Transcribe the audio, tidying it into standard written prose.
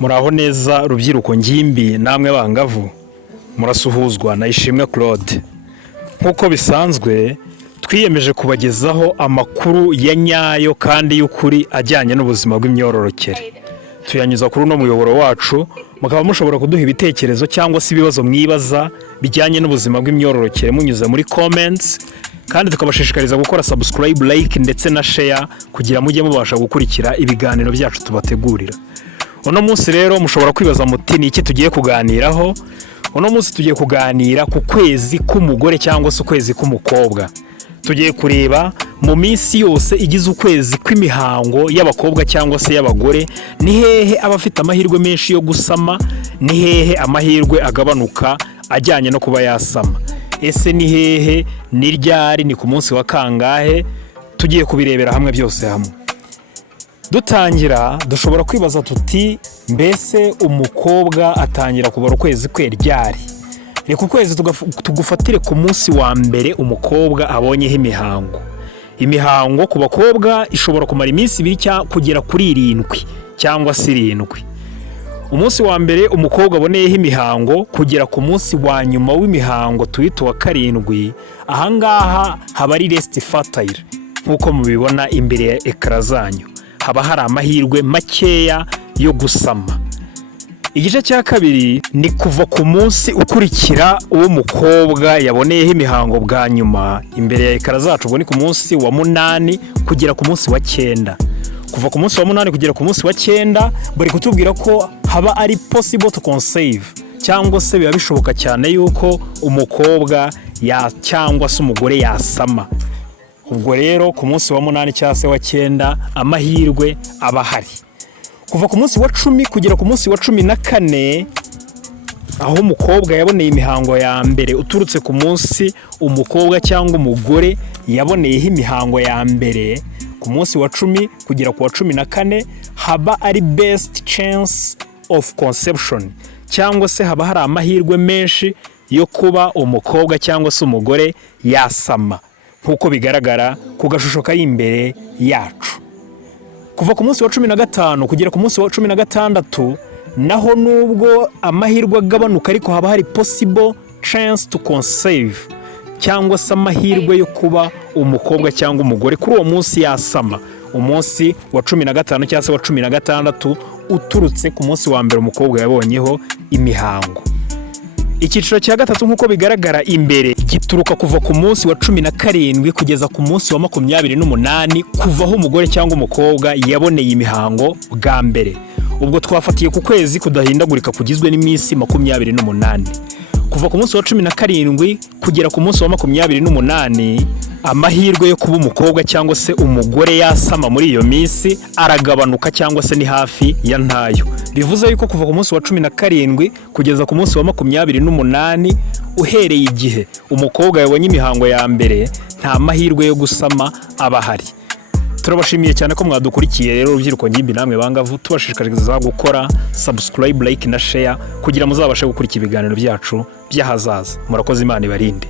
Muraho neza rubyiruko ngimbi namwe bangavu, murasuhuzwa na Ishimwe Claude. Nkuko bisanzwe twiyemeje kubagezaho amakuru ya nyayo kandi y'ukuri ajyanye n'ubuzima bw'imyororokere. Tuyanyuza kuri uno muyoboro wacu, mukaba mushobora kuduha ibitekerezo cyangwa se ibibazo mwibaza bijyanye n'ubuzima bw'imyororokere munyuze muri comments, kandi tukabashishikariza gukora subscribe, like ndetse na share kugira mujye mubasha gukurikira ibiganiro byacu tubategurira. Uno munsi rero mushobora kwibaza muti ni iki tugiye kuganiraho. Uno munsi tugiye kuganira ku kwezi k'umugore cyangwa se ukwezi k'umukobwa. Tugiye kureba mu minsi yose igize ukwezi kw'imihango y'abakobwa cyangwa se y'abagore, ni hehe abafite amahirwe menshi yo gusama, ni hehe amahirwe agabanuka ajyanye no kuba yasama. Ese ni hehe, ni ryari, ni ku munsi wa kangahe? Tugiye kubirebera hamwe byose hamwe. Dutangira dushobora kwibaza tuti mbese umukobwa atangira kubara ukwezi kwe ryari? Ni ku kwezi tugufatire ku munsi wa mbere umukobwa abonyeho imihango. Imihango ku bakobwa ishobora kumara iminsi 2 kugera kuri 7 cyangwa se 7. Umunsi wa mbere umukobwa aboneyeho imihango kugera ku munsi wa nyuma w'imihango twita wa 7, ahangaha haba ari rest fertile nkuko mubibona imbere ya ekara zanyu. Haba hari amahirwe makeya yo gusama. Igice cya kabiri ni kuva ku munsi ukurikira uwo mukobwa yaboneyeho imihango bwa nyuma imbere ya ekara zacu, ubwo ni ku munsi wa 8 kugera ku munsi wa 9. Kuva ku munsi wa 8 kugera ku munsi wa 9 bari kutubwira ko haba ari possible to conceive, cyangwa se biba bishoboka cyane yuko umukobwa cyangwa se umugore yasama. Ubwo rero ku munsi wa 8 cyangwa se wa 9 amahirwe aba hari. Kuva ku munsi wa 10 kugera ku munsi wa 14 aho umukobwa yaboneye imihango ya mbere, uturutse ku munsi umukobwa cyangwa umugore yaboneyeho imihango ya mbere, ku munsi wa 10 kugera ku wa 14 haba ari best chance of conception, cyangwa se haba hari amahirwe menshi yo kuba umukobwa cyangwa se umugore yasama, nkuko bigaragara ku gashusho kari imbere yacu. Kuva ku munsi wa 15 kugera ku munsi wa 16 naho nubwo amahirwe agabanuka, ariko haba hari possible chance to conceive, cyangwa se amahirwe yo kuba umukobwa cyangwa umugore kuri uwo munsi yasama. Umunsi wa 15 cyangwa se wa 16 uturutse ku munsi wa mbere umukobwa yabonyeho imihango. Icyiciro cya gatatu nkuko bigaragara imbere gituruka kuva ku munsi wa 17 kugeza ku munsi wa 28 kuva aho umugore cyangwa umukobwa yaboneye imihango bwa mbere. Ubwo twafatiye ku kwezi kudahindagurika kugizwe n'iminsi 28. Kuva ku munsi wa 17 kugera ku munsi wa 28 amahirwe yo kuba umukobwa cyangwa se umugore yasama muri iyo minsi aragabanuka cyangwa se ni hafi ya ntayo. Bivuze yuko kuva ku munsi wa 17 kugeza ku munsi wa 28 uhereye igihe umukobwa yabonye imihango ya mbere nta mahirwe yo gusama aba hari. Turabashimiye cyane ko mwadukurikiye rero rubyiruko ngimbi namwe bangavu, tubashishikariza gukora subscribe, like na share kugira muzabashe gukurikira ibiganiro byacu by'ahazaza. Murakoze, Imana ibarinde.